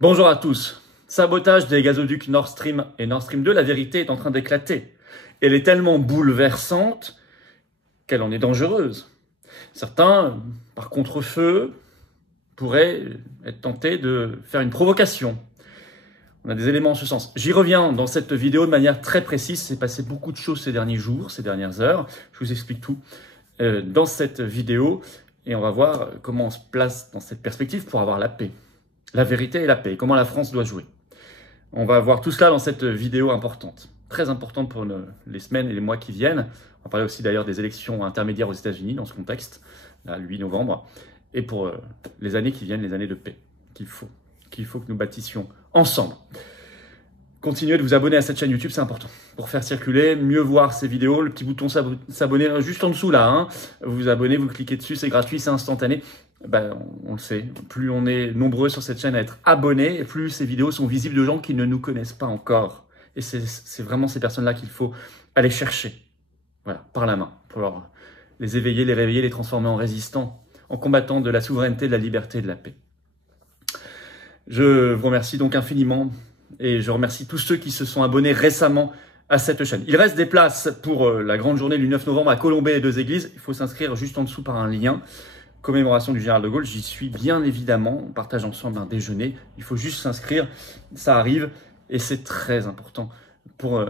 Bonjour à tous. Sabotage des gazoducs Nord Stream et Nord Stream 2, la vérité est en train d'éclater. Elle est tellement bouleversante qu'elle en est dangereuse. Certains, par contre-feu, pourraient être tentés de faire une provocation. On a des éléments en ce sens. J'y reviens dans cette vidéo de manière très précise. C'est passé beaucoup de choses ces derniers jours, ces dernières heures. Je vous explique tout dans cette vidéo et on va voir comment on se place dans cette perspective pour avoir la paix. La vérité et la paix, comment la France doit jouer. On va voir tout cela dans cette vidéo importante, très importante pour les semaines et les mois qui viennent. On va parler aussi d'ailleurs des élections intermédiaires aux États-Unis dans ce contexte, là, le 8 novembre, et pour les années qui viennent, les années de paix qu'il faut que nous bâtissions ensemble. Continuez de vous abonner à cette chaîne YouTube, c'est important. Pour faire circuler, mieux voir ces vidéos, le petit bouton s'abonner juste en dessous là. Hein. Vous vous abonnez, vous cliquez dessus, c'est gratuit, c'est instantané. On le sait, plus on est nombreux sur cette chaîne à être abonnés, plus ces vidéos sont visibles de gens qui ne nous connaissent pas encore. Et c'est vraiment ces personnes-là qu'il faut aller chercher, voilà, par la main, pour les éveiller, les réveiller, les transformer en résistants, en combattants de la souveraineté, de la liberté et de la paix. Je vous remercie donc infiniment et je remercie tous ceux qui se sont abonnés récemment à cette chaîne. Il reste des places pour la grande journée du 9 novembre à Colombey et 2 églises. Il faut s'inscrire juste en dessous par un lien. Commémoration du général de Gaulle, j'y suis bien évidemment. On partage ensemble un déjeuner. Il faut juste s'inscrire, ça arrive et c'est très important pour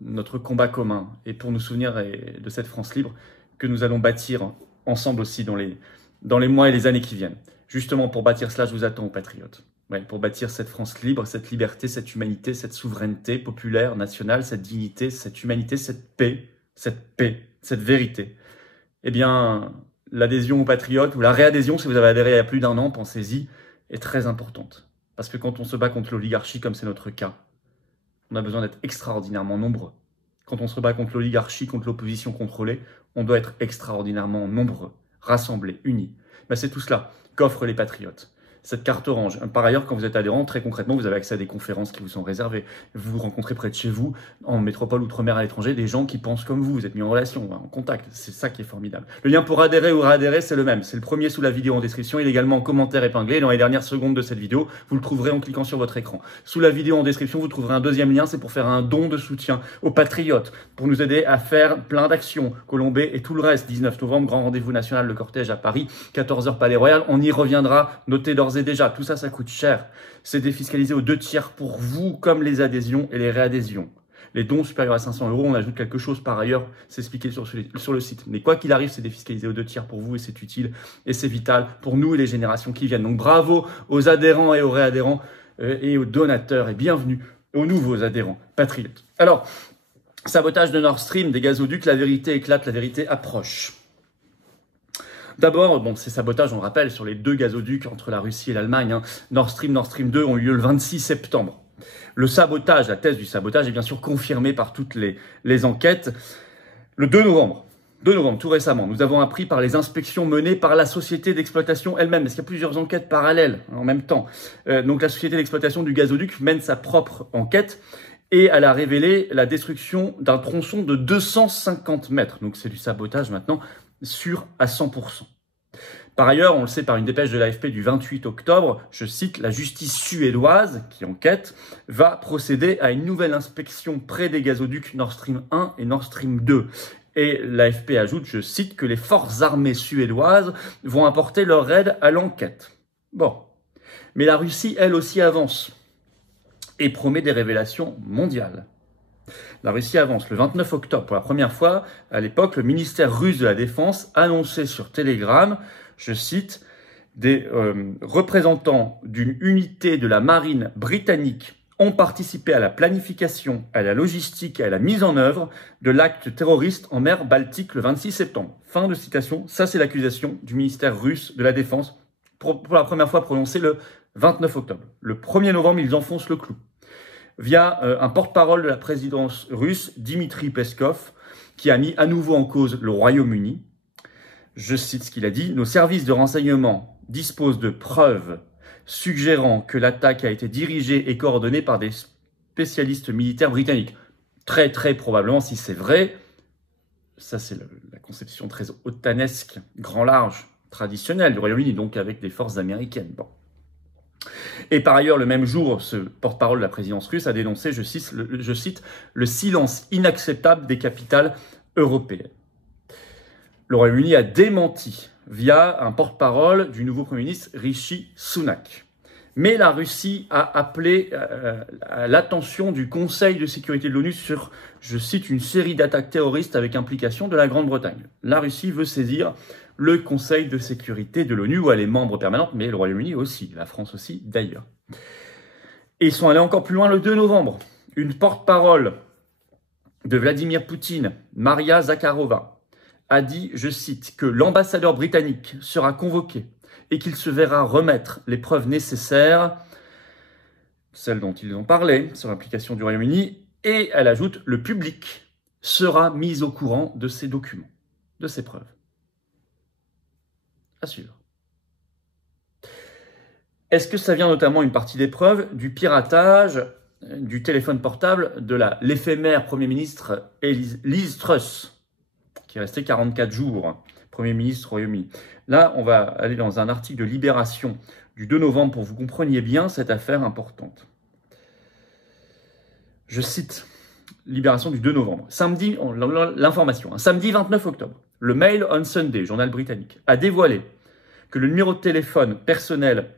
notre combat commun et pour nous souvenir de cette France libre que nous allons bâtir ensemble aussi dans les mois et les années qui viennent. Justement, pour bâtir cela, je vous attends aux patriotes. Ouais, pour bâtir cette France libre, cette liberté, cette humanité, cette souveraineté populaire, nationale, cette dignité, cette humanité, cette paix, cette vérité. Eh bien, l'adhésion aux patriotes, ou la réadhésion, si vous avez adhéré il y a plus d'un an, pensez-y, est très importante. Parce que quand on se bat contre l'oligarchie, comme c'est notre cas, on a besoin d'être extraordinairement nombreux. Quand on se bat contre l'oligarchie, contre l'opposition contrôlée, on doit être extraordinairement nombreux, rassemblés, unis. C'est tout cela qu'offrent les patriotes. Cette carte orange. Par ailleurs, quand vous êtes adhérent, très concrètement, vous avez accès à des conférences qui vous sont réservées. Vous rencontrez près de chez vous, en métropole, outre-mer, à l'étranger, des gens qui pensent comme vous. Vous êtes mis en relation, en contact. C'est ça qui est formidable. Le lien pour adhérer ou réadhérer, c'est le même. C'est le premier sous la vidéo en description. Il est également en commentaire épinglé. Dans les dernières secondes de cette vidéo, vous le trouverez en cliquant sur votre écran. Sous la vidéo en description, vous trouverez un deuxième lien. C'est pour faire un don de soutien aux patriotes, pour nous aider à faire plein d'actions. Colombey et tout le reste. 19 novembre, grand rendez-vous national, le cortège à Paris. 14h, Palais Royal. On y reviendra. Notez d'ores et déjà. Tout ça, ça coûte cher. C'est défiscalisé aux 2/3 pour vous, comme les adhésions et les réadhésions. Les dons supérieurs à 500 €, on ajoute quelque chose par ailleurs, c'est expliqué sur le site. Mais quoi qu'il arrive, c'est défiscalisé aux 2/3 pour vous et c'est utile et c'est vital pour nous et les générations qui viennent. Donc bravo aux adhérents et aux réadhérents et aux donateurs et bienvenue aux nouveaux adhérents patriotes. Alors, sabotage de Nord Stream, des gazoducs, la vérité éclate, la vérité approche. D'abord, ces sabotages, on le rappelle, sur les 2 gazoducs entre la Russie et l'Allemagne, hein, Nord Stream 2 ont eu lieu le 26 septembre. Le sabotage, la thèse du sabotage est bien sûr confirmée par toutes les enquêtes. Le 2 novembre, tout récemment, nous avons appris par les inspections menées par la société d'exploitation elle-même, parce qu'il y a plusieurs enquêtes parallèles en même temps. Donc la société d'exploitation du gazoduc mène sa propre enquête et elle a révélé la destruction d'un tronçon de 250 mètres. Donc c'est du sabotage maintenant sûr à 100%. Par ailleurs, on le sait par une dépêche de l'AFP du 28 octobre, je cite, la justice suédoise, qui enquête, va procéder à une nouvelle inspection près des gazoducs Nord Stream 1 et Nord Stream 2. Et l'AFP ajoute, je cite, que les forces armées suédoises vont apporter leur aide à l'enquête. Bon. Mais la Russie, elle aussi, avance et promet des révélations mondiales. La Russie avance. Le 29 octobre, pour la première fois, à l'époque, le ministère russe de la Défense annonçait sur Telegram, je cite, des représentants d'une unité de la marine britannique ont participé à la planification, à la logistique et à la mise en œuvre de l'acte terroriste en mer Baltique le 26 septembre. Fin de citation. Ça, c'est l'accusation du ministère russe de la Défense pour la première fois prononcée le 29 octobre. Le 1er novembre, ils enfoncent le clou via un porte-parole de la présidence russe, Dmitri Peskov, qui a mis à nouveau en cause le Royaume-Uni. Je cite ce qu'il a dit, « Nos services de renseignement disposent de preuves suggérant que l'attaque a été dirigée et coordonnée par des spécialistes militaires britanniques. » Très, très probablement, si c'est vrai, ça c'est la conception très otanesque, grand large, traditionnelle du Royaume-Uni, donc avec des forces américaines. Bon. Et par ailleurs, le même jour, ce porte-parole de la présidence russe a dénoncé, je cite, le silence inacceptable des capitales européennes. Le Royaume-Uni a démenti via un porte-parole du nouveau Premier ministre Rishi Sunak. Mais la Russie a appelé à l'attention du Conseil de sécurité de l'ONU sur, je cite, une série d'attaques terroristes avec implication de la Grande-Bretagne. La Russie veut saisir le Conseil de sécurité de l'ONU, où elle est membre permanente, mais le Royaume-Uni aussi, la France aussi d'ailleurs. Et ils sont allés encore plus loin le 2 novembre. Une porte-parole de Vladimir Poutine, Maria Zakharova, a dit, je cite, que l'ambassadeur britannique sera convoqué et qu'il se verra remettre les preuves nécessaires, celles dont ils ont parlé, sur l'implication du Royaume-Uni, et elle ajoute, le public sera mis au courant de ces documents, de ces preuves. À suivre. Est-ce que ça vient notamment une partie des preuves du piratage du téléphone portable de l'éphémère Premier ministre Liz Truss, qui est resté 44 jours, Premier ministre Royaume-Uni. Là, on va aller dans un article de Libération du 2 novembre pour que vous compreniez bien cette affaire importante. Je cite Libération du 2 novembre. Samedi, l'information, samedi 29 octobre, le Mail on Sunday, journal britannique, a dévoilé que le numéro de téléphone personnel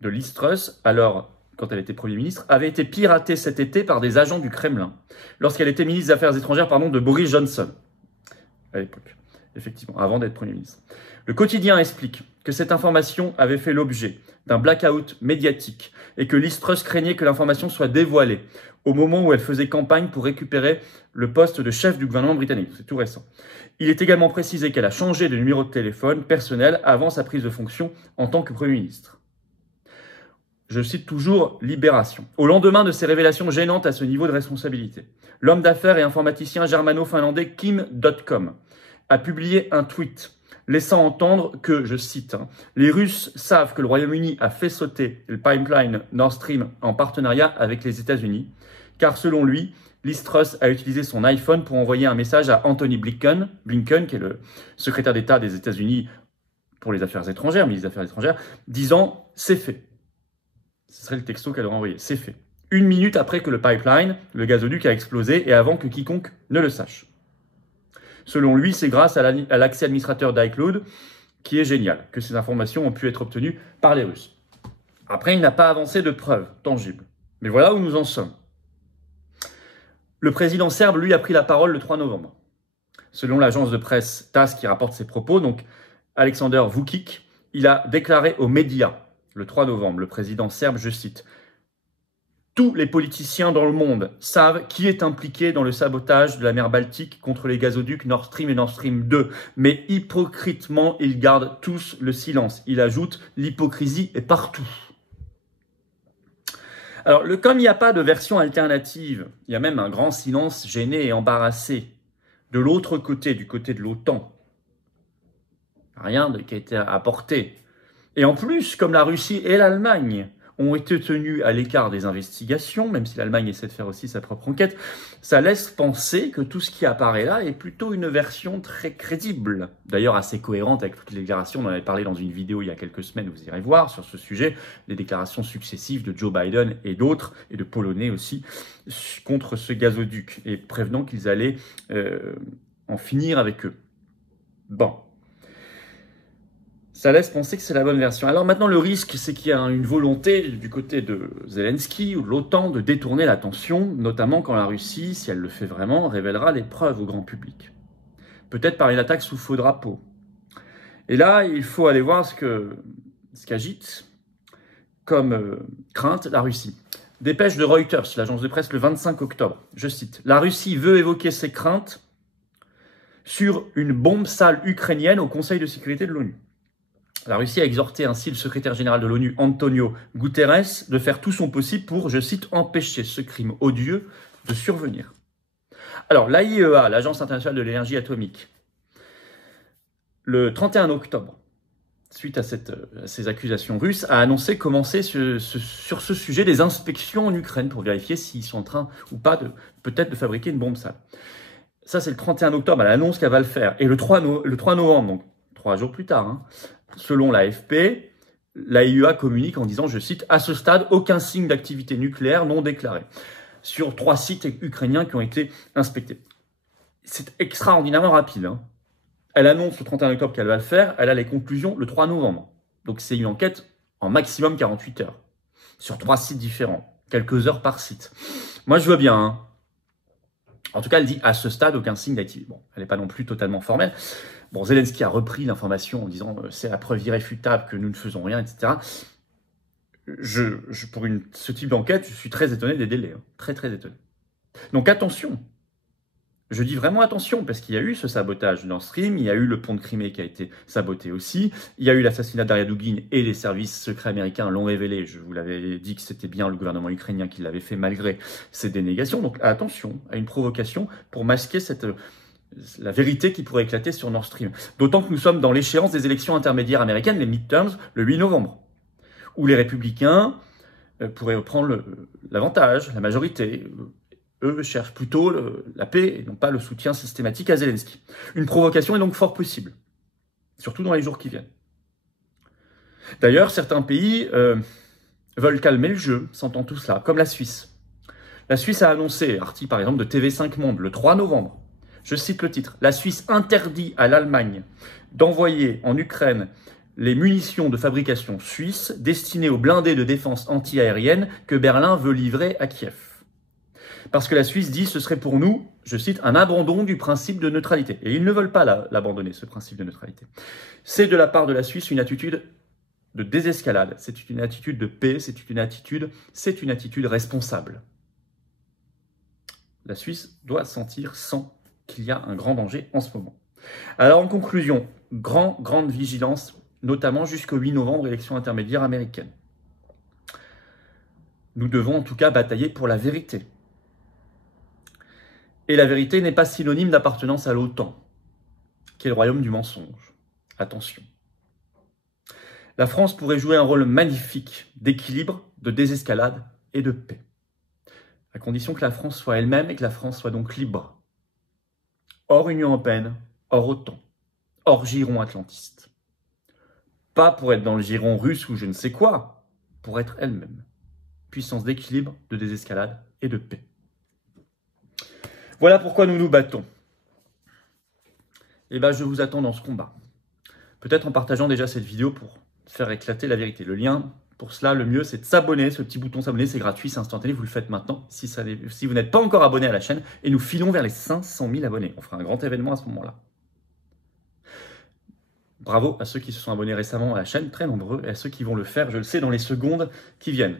de Liz Truss, alors quand elle était Premier ministre, avait été piraté cet été par des agents du Kremlin, lorsqu'elle était ministre des Affaires étrangères de Boris Johnson, à l'époque, effectivement, avant d'être Premier ministre. Le quotidien explique que cette information avait fait l'objet d'un blackout médiatique et que Liz Truss craignait que l'information soit dévoilée au moment où elle faisait campagne pour récupérer le poste de chef du gouvernement britannique. C'est tout récent. Il est également précisé qu'elle a changé de numéro de téléphone personnel avant sa prise de fonction en tant que Premier ministre. Je cite toujours Libération. Au lendemain de ces révélations gênantes à ce niveau de responsabilité, l'homme d'affaires et informaticien germano-finlandais Kim Dotcom a publié un tweet laissant entendre que, je cite, les Russes savent que le Royaume-Uni a fait sauter le pipeline Nord Stream en partenariat avec les États-Unis, car selon lui, Liz Truss a utilisé son iPhone pour envoyer un message à Anthony Blinken, qui est le secrétaire d'État des États-Unis pour les Affaires étrangères, ministre des Affaires étrangères, disant « c'est fait ». Ce serait le texto qu'elle aurait envoyé, « c'est fait ». 1 minute après que le pipeline, le gazoduc, a explosé et avant que quiconque ne le sache. Selon lui, c'est grâce à l'accès administrateur d'iCloud qui est génial, que ces informations ont pu être obtenues par les Russes. Après, il n'a pas avancé de preuves tangibles. Mais voilà où nous en sommes. Le président serbe, lui, a pris la parole le 3 novembre. Selon l'agence de presse TASS qui rapporte ses propos, donc Alexander Vučić, il a déclaré aux médias le 3 novembre, le président serbe, je cite, tous les politiciens dans le monde savent qui est impliqué dans le sabotage de la mer Baltique contre les gazoducs Nord Stream et Nord Stream 2. Mais hypocritement, ils gardent tous le silence. Il ajoute, l'hypocrisie est partout. Alors, comme il n'y a pas de version alternative, il y a même un grand silence gêné et embarrassé. De l'autre côté, du côté de l'OTAN, rien qui a été apporté. Et en plus, comme la Russie et l'Allemagne ont été tenus à l'écart des investigations, même si l'Allemagne essaie de faire aussi sa propre enquête, ça laisse penser que tout ce qui apparaît là est plutôt une version très crédible. D'ailleurs assez cohérente avec toutes les déclarations, on en avait parlé dans une vidéo il y a quelques semaines, vous irez voir sur ce sujet, les déclarations successives de Joe Biden et d'autres, et de Polonais aussi, contre ce gazoduc, et prévenant qu'ils allaient en finir avec eux. Bon. Ça laisse penser que c'est la bonne version. Alors maintenant, le risque, c'est qu'il y a une volonté du côté de Zelensky ou de l'OTAN de détourner l'attention, notamment quand la Russie, si elle le fait vraiment, révélera les preuves au grand public. Peut-être par une attaque sous faux drapeau. Et là, il faut aller voir ce qu'agite comme crainte la Russie. Dépêche de Reuters, l'agence de presse, le 25 octobre. Je cite, « La Russie veut évoquer ses craintes sur une bombe sale ukrainienne au Conseil de sécurité de l'ONU. » La Russie a exhorté ainsi le secrétaire général de l'ONU, Antonio Guterres, de faire tout son possible pour, je cite, « empêcher ce crime odieux de survenir ». Alors, l'AIEA, l'Agence internationale de l'énergie atomique, le 31 octobre, suite à ces accusations russes, a annoncé commencer sur ce sujet des inspections en Ukraine pour vérifier s'ils sont en train ou pas peut-être de fabriquer une bombe sale. Ça, c'est le 31 octobre, elle annonce qu'elle va le faire. Et le 3 novembre, donc 3 jours plus tard, selon l'AFP, l'AIEA communique en disant, je cite, « À ce stade, aucun signe d'activité nucléaire non déclaré » sur 3 sites ukrainiens qui ont été inspectés. C'est extraordinairement rapide. Hein. Elle annonce le 31 octobre qu'elle va le faire, elle a les conclusions le 3 novembre. Donc c'est une enquête en maximum 48 heures, sur 3 sites différents, quelques heures par site. Moi je veux bien, hein. En tout cas, elle dit à ce stade aucun signe d'activité. Bon, elle n'est pas non plus totalement formelle. Bon, Zelensky a repris l'information en disant c'est la preuve irréfutable que nous ne faisons rien, etc. Pour ce type d'enquête, je suis très étonné des délais. Hein. Très, très étonné. Donc attention. Je dis vraiment attention, parce qu'il y a eu ce sabotage Nord Stream, il y a eu le pont de Crimée qui a été saboté aussi, il y a eu l'assassinat d'Aryadougine et les services secrets américains l'ont révélé. Je vous l'avais dit que c'était bien le gouvernement ukrainien qui l'avait fait malgré ces dénégations. Donc attention à une provocation pour masquer la vérité qui pourrait éclater sur Nord Stream. D'autant que nous sommes dans l'échéance des élections intermédiaires américaines, les midterms, le 8 novembre, où les républicains pourraient prendre l'avantage, la majorité. Eux cherchent plutôt la paix et non pas le soutien systématique à Zelensky. Une provocation est donc fort possible, surtout dans les jours qui viennent. D'ailleurs, certains pays veulent calmer le jeu, s'entend tout cela, comme la Suisse. La Suisse a annoncé, article par exemple de TV5 Monde, le 3 novembre, je cite le titre, « La Suisse interdit à l'Allemagne d'envoyer en Ukraine les munitions de fabrication suisse destinées aux blindés de défense anti-aérienne que Berlin veut livrer à Kiev. » Parce que la Suisse dit ce serait pour nous, je cite, un abandon du principe de neutralité. Et ils ne veulent pas l'abandonner, ce principe de neutralité. C'est de la part de la Suisse une attitude de désescalade, c'est une attitude de paix, c'est une attitude responsable. La Suisse doit sentir sans qu'il y a un grand danger en ce moment. Alors en conclusion, grande vigilance, notamment jusqu'au 8 novembre, élection intermédiaire américaine. Nous devons en tout cas batailler pour la vérité. Et la vérité n'est pas synonyme d'appartenance à l'OTAN, qui est le royaume du mensonge. Attention. La France pourrait jouer un rôle magnifique d'équilibre, de désescalade et de paix, à condition que la France soit elle-même et que la France soit donc libre. Hors Union européenne, hors OTAN, hors giron atlantiste. Pas pour être dans le giron russe ou je ne sais quoi, pour être elle-même. Puissance d'équilibre, de désescalade et de paix. Voilà pourquoi nous nous battons. Et je vous attends dans ce combat. Peut-être en partageant déjà cette vidéo pour faire éclater la vérité. Le lien, pour cela, le mieux, c'est de s'abonner. Ce petit bouton s'abonner, c'est gratuit, c'est instantané. Vous le faites maintenant si vous n'êtes pas encore abonné à la chaîne. Et nous filons vers les 500 000 abonnés. On fera un grand événement à ce moment-là. Bravo à ceux qui se sont abonnés récemment à la chaîne, très nombreux, et à ceux qui vont le faire, je le sais, dans les secondes qui viennent.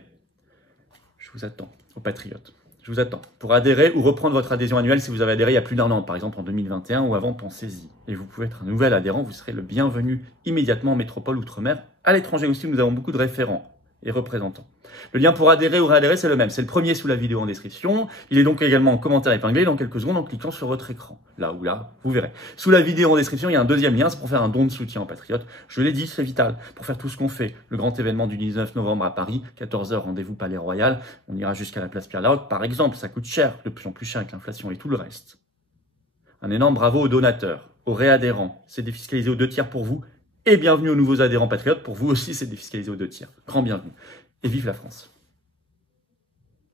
Je vous attends, aux patriotes. Je vous attends pour adhérer ou reprendre votre adhésion annuelle si vous avez adhéré il y a plus d'1 an, par exemple en 2021 ou avant, pensez-y. Et vous pouvez être un nouvel adhérent, vous serez le bienvenu immédiatement en métropole outre-mer. À l'étranger aussi, nous avons beaucoup de référents et représentants. Le lien pour adhérer ou réadhérer, c'est le même. C'est le premier sous la vidéo en description. Il est donc également en commentaire épinglé dans quelques secondes en cliquant sur votre écran. Là ou là, vous verrez. Sous la vidéo en description, il y a un deuxième lien, c'est pour faire un don de soutien aux patriotes. Je l'ai dit, c'est vital pour faire tout ce qu'on fait. Le grand événement du 19 novembre à Paris, 14 h, rendez-vous Palais Royal. On ira jusqu'à la place Pierre-Laroque. Par exemple, ça coûte cher, de plus en plus cher avec l'inflation et tout le reste. Un énorme bravo aux donateurs, aux réadhérents. C'est défiscalisé aux 2/3 pour vous. Et bienvenue aux nouveaux adhérents patriotes. Pour vous aussi, c'est défiscalisé aux 2/3. Grand bienvenue. Et vive la France!